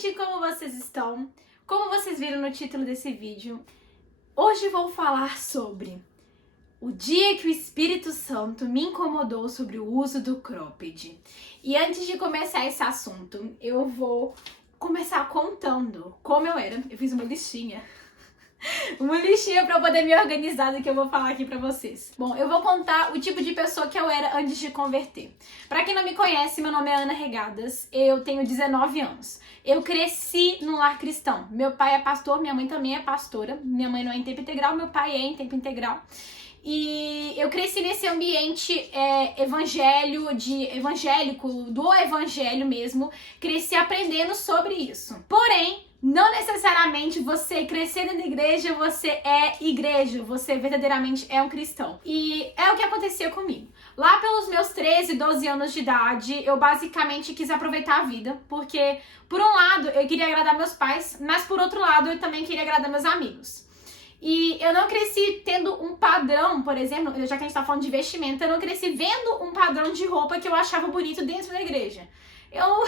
gente, como vocês estão? Como vocês viram no título desse vídeo, hoje vou falar sobre o dia que o Espírito Santo me incomodou sobre o uso do cropped. E antes de começar esse assunto, eu vou começar contando como eu era. Eu fiz uma listinha. Uma listinha pra eu poder me organizar do que eu vou falar aqui pra vocês. Bom, eu vou contar o tipo de pessoa que eu era antes de converter. Pra quem não me conhece, meu nome é Ana Regadas, eu tenho 19 anos. Eu cresci num lar cristão. Meu pai é pastor, minha mãe também é pastora. Minha mãe não é em tempo integral, meu pai é em tempo integral. E eu cresci nesse ambiente evangélico, do evangelho mesmo. Cresci aprendendo sobre isso. Porém, não necessariamente você crescer na igreja, você é igreja, você verdadeiramente é um cristão. E é o que acontecia comigo. Lá pelos meus 13, 12 anos de idade, eu basicamente quis aproveitar a vida, porque por um lado eu queria agradar meus pais, mas por outro lado eu também queria agradar meus amigos. E eu não cresci tendo um padrão, por exemplo, já que a gente tá falando de vestimenta, eu não cresci vendo um padrão de roupa que eu achava bonito dentro da igreja. Eu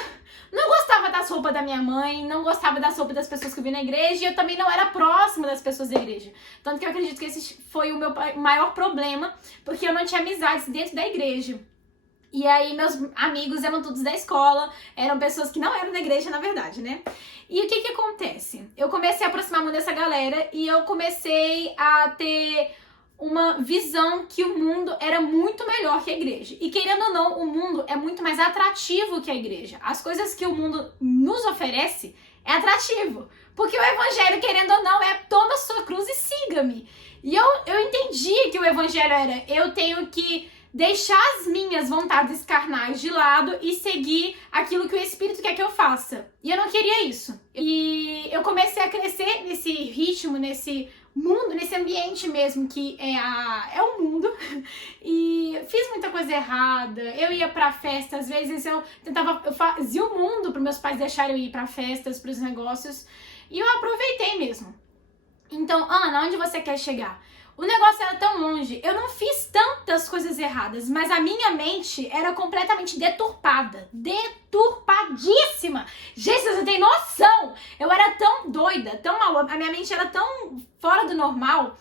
não gostava das roupas da minha mãe, não gostava das roupas das pessoas que eu vi na igreja, e eu também não era próxima das pessoas da igreja. Tanto que eu acredito que esse foi o meu maior problema, porque eu não tinha amizades dentro da igreja. E aí meus amigos eram todos da escola, eram pessoas que não eram da igreja, na verdade, né? E o que acontece? Eu comecei a aproximar muito dessa galera e eu comecei a ter uma visão que o mundo era muito melhor que a igreja. E querendo ou não, o mundo é muito mais atrativo que a igreja. As coisas que o mundo nos oferece é atrativo. Porque o evangelho, querendo ou não, é toma sua cruz e siga-me. E eu entendi que o evangelho era eu tenho que deixar as minhas vontades carnais de lado e seguir aquilo que o Espírito quer que eu faça. E eu não queria isso. E eu comecei a crescer nesse ritmo, nesse mundo, nesse ambiente mesmo que é o mundo. E fiz muita coisa errada. Eu ia pra festa, às vezes eu fazia o mundo para meus pais deixarem eu ir pra festas, pros negócios. E eu aproveitei mesmo. Então, Ana, onde você quer chegar? O negócio era tão longe, eu não fiz tantas coisas erradas, mas a minha mente era completamente deturpada, deturpadíssima. Gente, você não tem noção, eu era tão doida, tão maluca, a minha mente era tão fora do normal,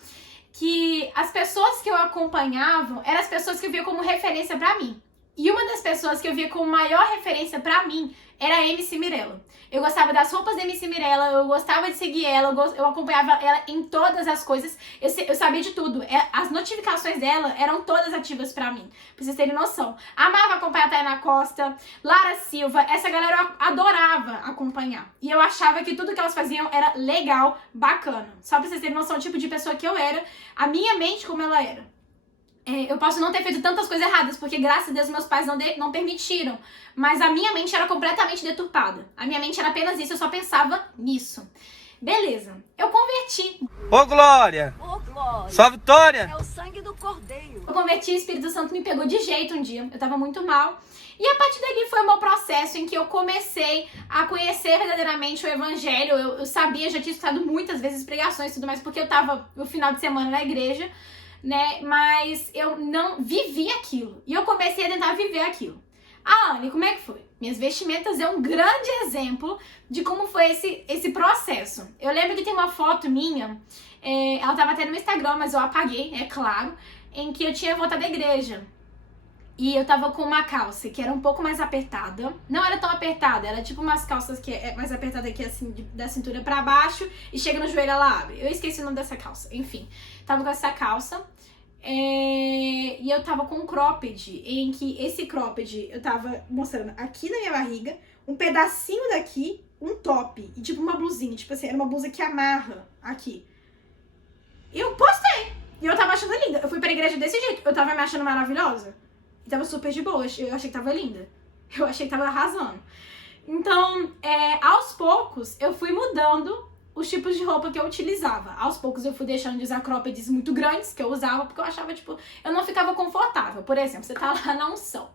que as pessoas que eu acompanhava eram as pessoas que eu via como referência pra mim. E uma das pessoas que eu via como maior referência pra mim era a MC Mirella. Eu gostava das roupas da MC Mirella, eu gostava de seguir ela, eu acompanhava ela em todas as coisas, eu sabia de tudo. As notificações dela eram todas ativas pra mim, pra vocês terem noção. Amava acompanhar a Tainá Costa, Lara Silva, essa galera eu adorava acompanhar. E eu achava que tudo que elas faziam era legal, bacana. Só pra vocês terem noção do tipo de pessoa que eu era, a minha mente como ela era. Eu posso não ter feito tantas coisas erradas, porque graças a Deus meus pais não permitiram. Mas a minha mente era completamente deturpada. A minha mente era apenas isso, eu só pensava nisso. Beleza, eu converti. Ô Glória! Ô, Glória! Só vitória! É o sangue do Cordeiro. Eu converti, o Espírito Santo me pegou de jeito um dia. Eu tava muito mal. E a partir dali foi o meu processo em que eu comecei a conhecer verdadeiramente o Evangelho. Eu sabia, já tinha escutado muitas vezes pregações e tudo mais, porque eu tava no final de semana na igreja, né? Mas eu não vivi aquilo. E eu comecei a tentar viver aquilo. Anne, como é que foi? Minhas vestimentas é um grande exemplo de como foi esse processo. Eu lembro que tem uma foto minha, ela tava até no Instagram, mas eu apaguei, é claro, em que eu tinha voltado da igreja. E eu tava com uma calça que era um pouco mais apertada. Não era tão apertada, era tipo umas calças que é mais apertada aqui assim, da cintura pra baixo, e chega no joelho ela abre. Eu esqueci o nome dessa calça, enfim. Tava com essa calça. E eu tava com um cropped, em que esse cropped eu tava mostrando aqui na minha barriga, um pedacinho daqui, um top, e tipo uma blusinha, tipo assim, era uma blusa que amarra aqui. E eu postei, e eu tava achando linda. Eu fui pra igreja desse jeito, eu tava me achando maravilhosa. E tava super de boa, eu achei que tava linda. Eu achei que tava arrasando. Então, aos poucos, eu fui mudando os tipos de roupa que eu utilizava. Aos poucos eu fui deixando de usar croppeds muito grandes, que eu usava, porque eu achava, tipo, eu não ficava confortável. Por exemplo, você tá lá na unção.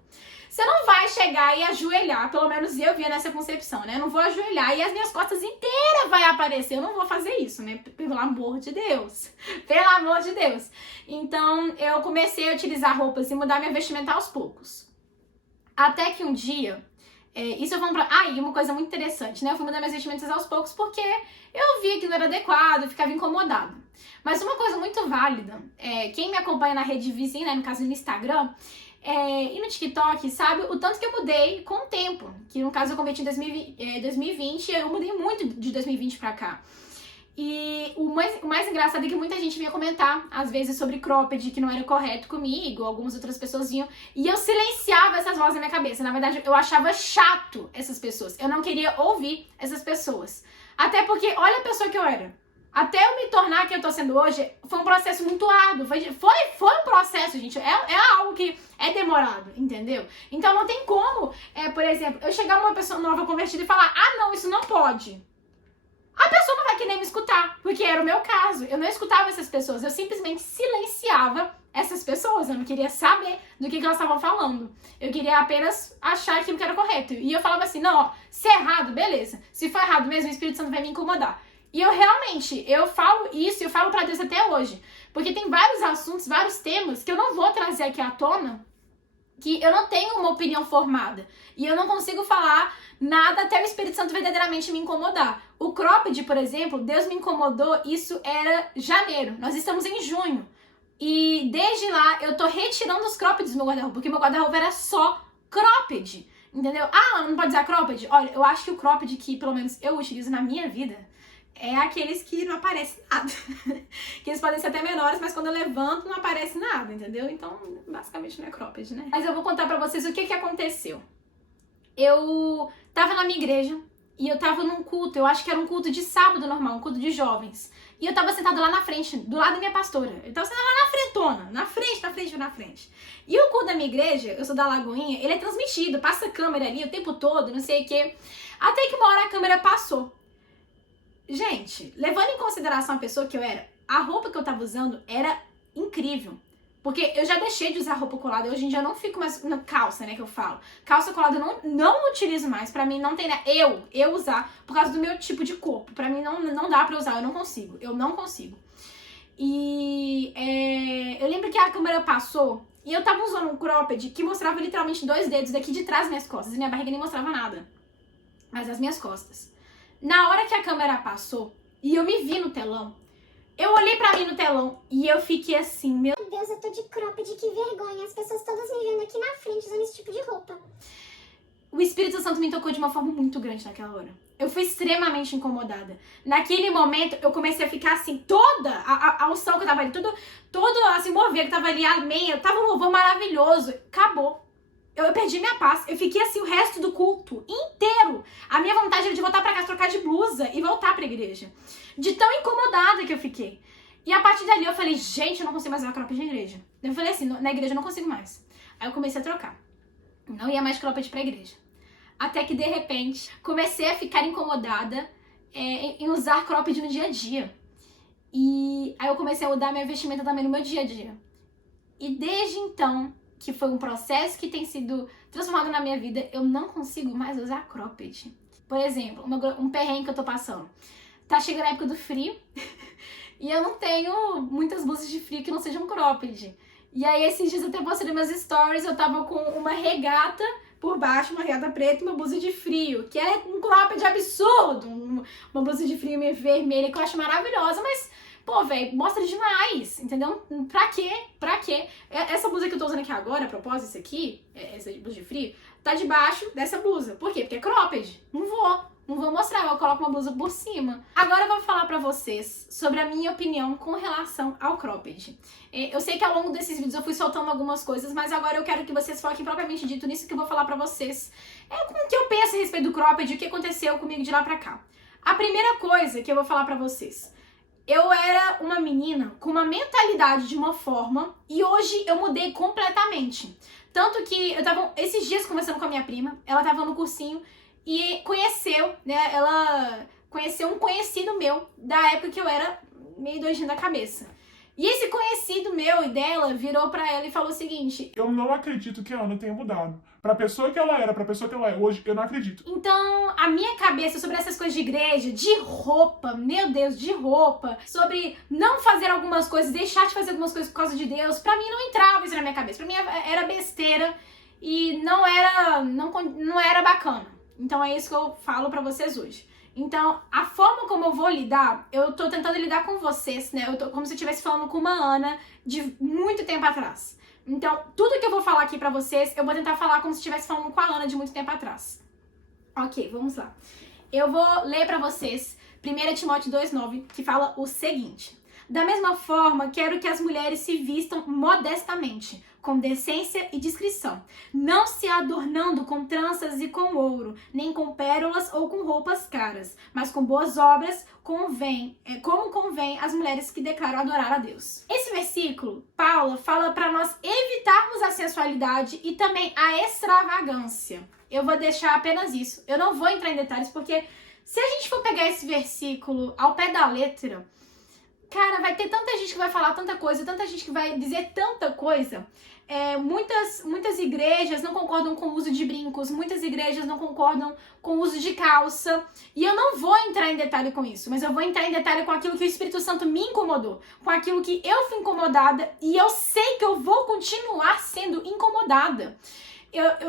Você não vai chegar e ajoelhar, pelo menos eu via nessa concepção, né? Eu não vou ajoelhar e as minhas costas inteiras vai aparecer. Eu não vou fazer isso, né? Pelo amor de Deus. Pelo amor de Deus. Então, eu comecei a utilizar roupas e mudar minha vestimenta aos poucos. Até que um dia, Isso eu falo pra... e uma coisa muito interessante, né? Eu fui mudando minhas vestimentas aos poucos porque eu via que não era adequado, eu ficava incomodada. Mas uma coisa muito válida, quem me acompanha na rede vizinha, né, no caso no Instagram, e no TikTok, sabe o tanto que eu mudei com o tempo. Que no caso eu converti em 2020 e eu mudei muito de 2020 pra cá. E o mais engraçado é que muita gente vinha comentar, às vezes, sobre cropped, que não era correto comigo, algumas outras pessoas vinham, e eu silenciava essas vozes na minha cabeça. Na verdade, eu achava chato essas pessoas. Eu não queria ouvir essas pessoas. Até porque, olha a pessoa que eu era. Até eu me tornar quem eu tô sendo hoje, foi um processo muito árduo. Foi um processo, gente. É algo que é demorado, entendeu? Então não tem como, por exemplo, eu chegar uma pessoa nova convertida e falar, não, isso não pode. A pessoa não vai querer me escutar, porque era o meu caso. Eu não escutava essas pessoas, eu simplesmente silenciava essas pessoas. Eu não queria saber do que elas estavam falando. Eu queria apenas achar aquilo que era correto. E eu falava assim, não, se é errado, beleza. Se for errado mesmo, o Espírito Santo vai me incomodar. E eu falo isso, eu falo pra Deus até hoje. Porque tem vários assuntos, vários temas que eu não vou trazer aqui à tona, que eu não tenho uma opinião formada. E eu não consigo falar nada até o Espírito Santo verdadeiramente me incomodar. O cropped, por exemplo, Deus me incomodou, isso era janeiro. Nós estamos em junho. E desde lá eu tô retirando os croppeds do meu guarda-roupa, porque meu guarda-roupa era só cropped. Entendeu? Não pode usar cropped? Olha, eu acho que o cropped que pelo menos eu utilizo na minha vida é aqueles que não aparece nada. Que eles podem ser até menores, mas quando eu levanto não aparece nada, entendeu? Então, basicamente não é cropped, né? Mas eu vou contar pra vocês o que aconteceu. Eu tava na minha igreja e eu tava num culto, eu acho que era um culto de sábado normal, um culto de jovens. E eu tava sentada lá na frente, do lado da minha pastora. Eu tava sentada lá na frentona, na frente. E o culto da minha igreja, eu sou da Lagoinha, ele é transmitido, passa a câmera ali o tempo todo, não sei o quê. Até que uma hora a câmera passou. Gente, levando em consideração a pessoa que eu era, a roupa que eu tava usando era incrível. Porque eu já deixei de usar roupa colada, hoje em dia eu não fico mais na calça, né, que eu falo. Calça colada eu não utilizo mais, pra mim não tem, né, eu usar, por causa do meu tipo de corpo. Pra mim não dá pra usar, eu não consigo. E eu lembro que a câmera passou e eu tava usando um cropped que mostrava literalmente 2 dedos daqui de trás das minhas costas, e minha barriga nem mostrava nada, mas as minhas costas. Na hora que a câmera passou e eu me vi no telão, eu olhei pra mim no telão e eu fiquei assim, meu Deus, eu tô de cropped, que vergonha. As pessoas todas me vendo aqui na frente usando esse tipo de roupa. O Espírito Santo me tocou de uma forma muito grande naquela hora. Eu fui extremamente incomodada. Naquele momento, eu comecei a ficar assim, toda a unção que eu tava ali, todo assim, mover que tava ali, a meia, tava um louvor maravilhoso. Acabou. Eu perdi minha paz. Eu fiquei assim o resto do culto inteiro. A minha vontade era de voltar pra casa, trocar de blusa e voltar pra igreja. De tão incomodada que eu fiquei. E a partir dali eu falei, gente, eu não consigo mais usar cropped na igreja. Eu falei assim, na igreja eu não consigo mais. Aí eu comecei a trocar. Não ia mais cropped pra igreja. Até que de repente comecei a ficar incomodada em usar cropped no dia a dia. E aí eu comecei a mudar minha vestimenta também no meu dia a dia. E desde então, que foi um processo que tem sido transformado na minha vida, eu não consigo mais usar cropped. Por exemplo, um perrengue que eu tô passando. Tá chegando a época do frio e eu não tenho muitas blusas de frio que não sejam cropped. E aí esses dias eu até postei nos meus stories, eu tava com uma regata por baixo, uma regata preta e uma blusa de frio, que é um cropped absurdo, uma blusa de frio meio vermelha que eu acho maravilhosa, mas pô, velho, mostra demais, entendeu? Pra quê? Pra quê? Essa blusa que eu tô usando aqui agora, a propósito, isso aqui, essa blusa de frio, tá debaixo dessa blusa. Por quê? Porque é cropped. Não vou mostrar, eu coloco uma blusa por cima. Agora eu vou falar pra vocês sobre a minha opinião com relação ao cropped. Eu sei que ao longo desses vídeos eu fui soltando algumas coisas, mas agora eu quero que vocês foquem propriamente dito nisso que eu vou falar pra vocês. Com o que eu penso a respeito do cropped e o que aconteceu comigo de lá pra cá. A primeira coisa que eu vou falar pra vocês. Eu era uma menina com uma mentalidade de uma forma e hoje eu mudei completamente. Tanto que eu tava esses dias conversando com a minha prima, ela tava no cursinho e conheceu, né, ela conheceu um conhecido meu da época que eu era meio doidinha da cabeça. E esse conhecido meu e dela virou pra ela e falou o seguinte: eu não acredito que a Ana tenha mudado. Pra pessoa que ela era, pra pessoa que ela é hoje, eu não acredito. Então, a minha cabeça sobre essas coisas de igreja, de roupa, meu Deus, de roupa, sobre não fazer algumas coisas, deixar de fazer algumas coisas por causa de Deus, pra mim não entrava isso na minha cabeça. Pra mim era besteira. e não era bacana. Então é isso que eu falo pra vocês hoje. Então, a forma como eu vou lidar, eu tô tentando lidar com vocês, né? Eu tô como se eu estivesse falando com uma Ana de muito tempo atrás. Então, tudo que eu vou falar aqui pra vocês, eu vou tentar falar como se estivesse falando com a Ana de muito tempo atrás. Ok, vamos lá. Eu vou ler pra vocês 1 Timóteo 2,9, que fala o seguinte: da mesma forma, quero que as mulheres se vistam modestamente, com decência e discrição, não se adornando com tranças e com ouro, nem com pérolas ou com roupas caras, mas com boas obras, como convém às mulheres que declaram adorar a Deus. Esse versículo, Paulo fala para nós evitarmos a sensualidade e também a extravagância. Eu vou deixar apenas isso. Eu não vou entrar em detalhes, porque se a gente for pegar esse versículo ao pé da letra, cara, vai ter tanta gente que vai falar tanta coisa, tanta gente que vai dizer tanta coisa. Muitas igrejas não concordam com o uso de brincos, muitas igrejas não concordam com o uso de calça, e eu não vou entrar em detalhe com isso, mas eu vou entrar em detalhe com aquilo que o Espírito Santo me incomodou, com aquilo que eu fui incomodada, e eu sei que eu vou continuar sendo incomodada.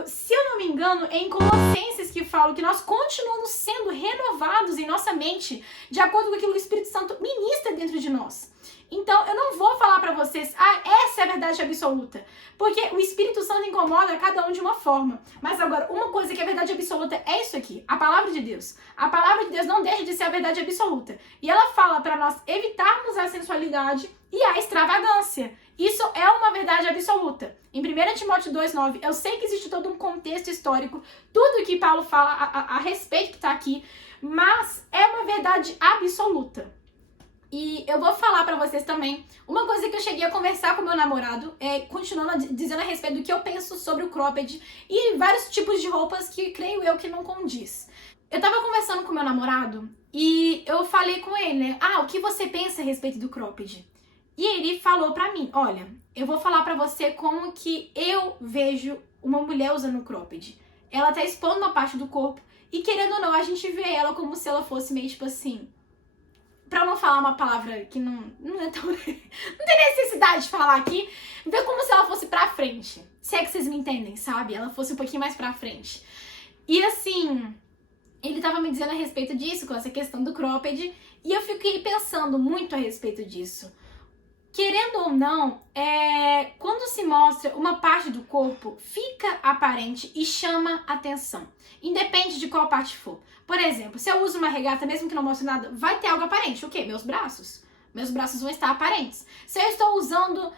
Se eu não me engano, é em Colossenses que fala que nós continuamos sendo renovados em nossa mente de acordo com aquilo que o Espírito Santo ministra dentro de nós. Então, eu não vou falar pra vocês, essa é a verdade absoluta, porque o Espírito Santo incomoda cada um de uma forma. Mas agora, uma coisa que é verdade absoluta é isso aqui, a palavra de Deus. A palavra de Deus não deixa de ser a verdade absoluta. E ela fala pra nós evitarmos a sensualidade e a extravagância. Isso é uma verdade absoluta. Em 1 Timóteo 2,9, eu sei que existe todo um contexto histórico, tudo que Paulo fala a respeito que está aqui, mas é uma verdade absoluta. E eu vou falar pra vocês também uma coisa que eu cheguei a conversar com meu namorado, continuando dizendo a respeito do que eu penso sobre o cropped e vários tipos de roupas que creio eu que não condiz. Eu tava conversando com meu namorado e eu falei com ele, né? O que você pensa a respeito do cropped? E ele falou pra mim, olha, eu vou falar pra você como que eu vejo uma mulher usando cropped. Ela tá expondo uma parte do corpo e, querendo ou não, a gente vê ela como se ela fosse meio tipo assim... Pra não falar uma palavra que não é tão... não tem necessidade de falar aqui, vê como se ela fosse pra frente. Se é que vocês me entendem, sabe? Ela fosse um pouquinho mais pra frente. E assim, ele tava me dizendo a respeito disso, com essa questão do cropped, e eu fiquei pensando muito a respeito disso. Querendo ou não, quando se mostra uma parte do corpo, fica aparente e chama atenção. Independe de qual parte for. Por exemplo, se eu uso uma regata, mesmo que não mostre nada, vai ter algo aparente. O quê? Meus braços. Meus braços vão estar aparentes. Se eu estou usando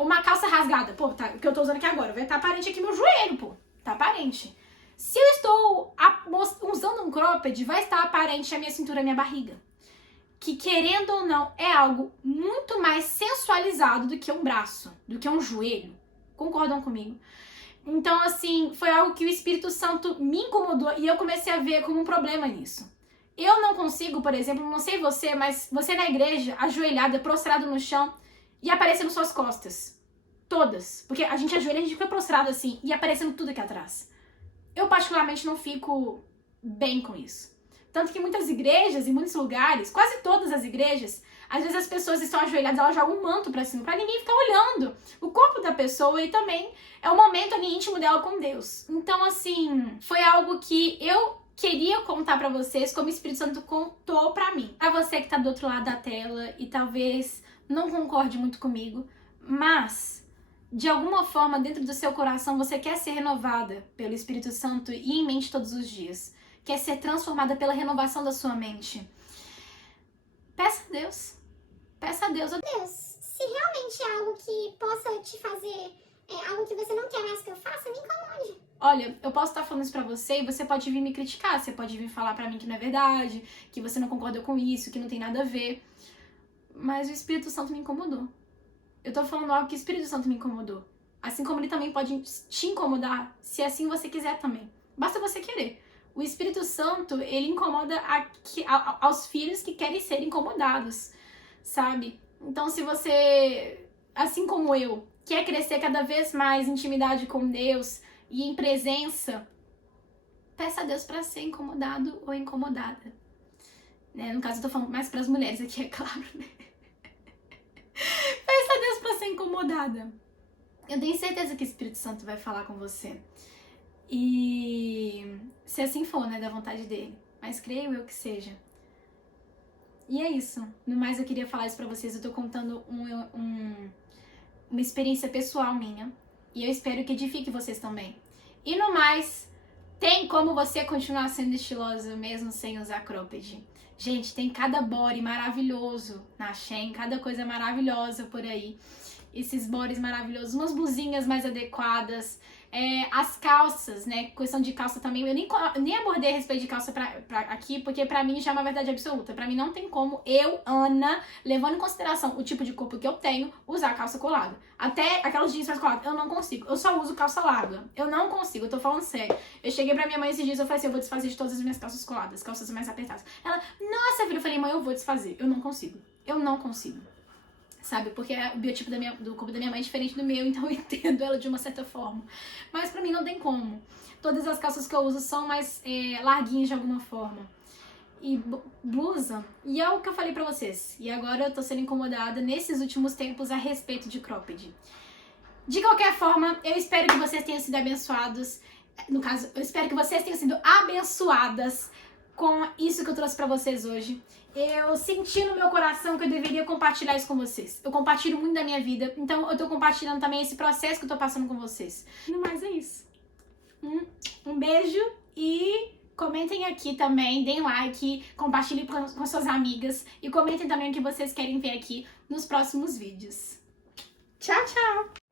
uma calça rasgada, o que eu tô usando aqui agora, vai estar aparente aqui meu joelho, tá aparente. Se eu estou usando um cropped, vai estar aparente a minha cintura, a minha barriga. Que, querendo ou não, é algo muito mais sensualizado do que um braço, do que um joelho. Concordam comigo? Então, assim, foi algo que o Espírito Santo me incomodou e eu comecei a ver como um problema nisso. Eu não consigo, por exemplo, não sei você, mas você na igreja, ajoelhada, prostrado no chão e aparecendo suas costas. Todas. Porque a gente ajoelha, a gente fica prostrado assim e aparecendo tudo aqui atrás. Eu, particularmente, não fico bem com isso. Tanto que muitas igrejas, em muitos lugares, quase todas as igrejas, às vezes as pessoas estão ajoelhadas, elas jogam um manto pra cima, pra ninguém ficar olhando o corpo da pessoa e também é o momento ali íntimo dela com Deus. Então, assim, foi algo que eu queria contar pra vocês, como o Espírito Santo contou pra mim. Pra você que tá do outro lado da tela e talvez não concorde muito comigo, mas de alguma forma dentro do seu coração você quer ser renovada pelo Espírito Santo e em mente todos os dias. Quer ser transformada pela renovação da sua mente. Peça a Deus. Peça a Deus. Deus, se realmente é algo que possa te fazer, algo que você não quer mais que eu faça, me incomode. Olha, eu posso estar falando isso pra você e você pode vir me criticar. Você pode vir falar pra mim que não é verdade, que você não concorda com isso, que não tem nada a ver. Mas o Espírito Santo me incomodou. Eu tô falando algo que o Espírito Santo me incomodou. Assim como ele também pode te incomodar, se assim você quiser também. Basta você querer. O Espírito Santo, ele incomoda aos filhos que querem ser incomodados, sabe? Então, se você, assim como eu, quer crescer cada vez mais em intimidade com Deus e em presença, peça a Deus para ser incomodado ou incomodada. Né? No caso, eu tô falando mais para as mulheres aqui, é claro, né? Peça a Deus para ser incomodada. Eu tenho certeza que o Espírito Santo vai falar com você. E se assim for, né, da vontade dele. Mas creio eu que seja. E é isso. No mais, eu queria falar isso pra vocês. Eu tô contando uma experiência pessoal minha. E eu espero que edifique vocês também. E no mais, tem como você continuar sendo estilosa mesmo sem usar cropped. Gente, tem cada body maravilhoso na Shein, cada coisa maravilhosa por aí. Esses bodies maravilhosos, umas blusinhas mais adequadas, as calças, né, questão de calça também, eu nem abordei a respeito de calça aqui, porque pra mim já é uma verdade absoluta, pra mim não tem como eu, Ana, levando em consideração o tipo de corpo que eu tenho, usar calça colada, até aquelas jeans mais coladas, eu não consigo, eu só uso calça larga, eu não consigo, eu tô falando sério. Eu cheguei pra minha mãe esses dias, eu falei assim, eu vou desfazer de todas as minhas calças coladas, calças mais apertadas. Ela, nossa filha, eu falei, mãe, eu vou desfazer, eu não consigo, sabe? Porque o biotipo do corpo da minha mãe é diferente do meu, então eu entendo ela de uma certa forma. Mas pra mim não tem como. Todas as calças que eu uso são mais larguinhas de alguma forma. E blusa, e é o que eu falei pra vocês. E agora eu tô sendo incomodada nesses últimos tempos a respeito de cropped. De qualquer forma, eu espero que vocês tenham sido abençoados. No caso, eu espero que vocês tenham sido abençoadas com isso que eu trouxe pra vocês hoje. Eu senti no meu coração que eu deveria compartilhar isso com vocês. Eu compartilho muito da minha vida, então eu tô compartilhando também esse processo que eu tô passando com vocês. No mais é isso. Um beijo e comentem aqui também, deem like, compartilhem com suas amigas e comentem também o que vocês querem ver aqui nos próximos vídeos. Tchau, tchau!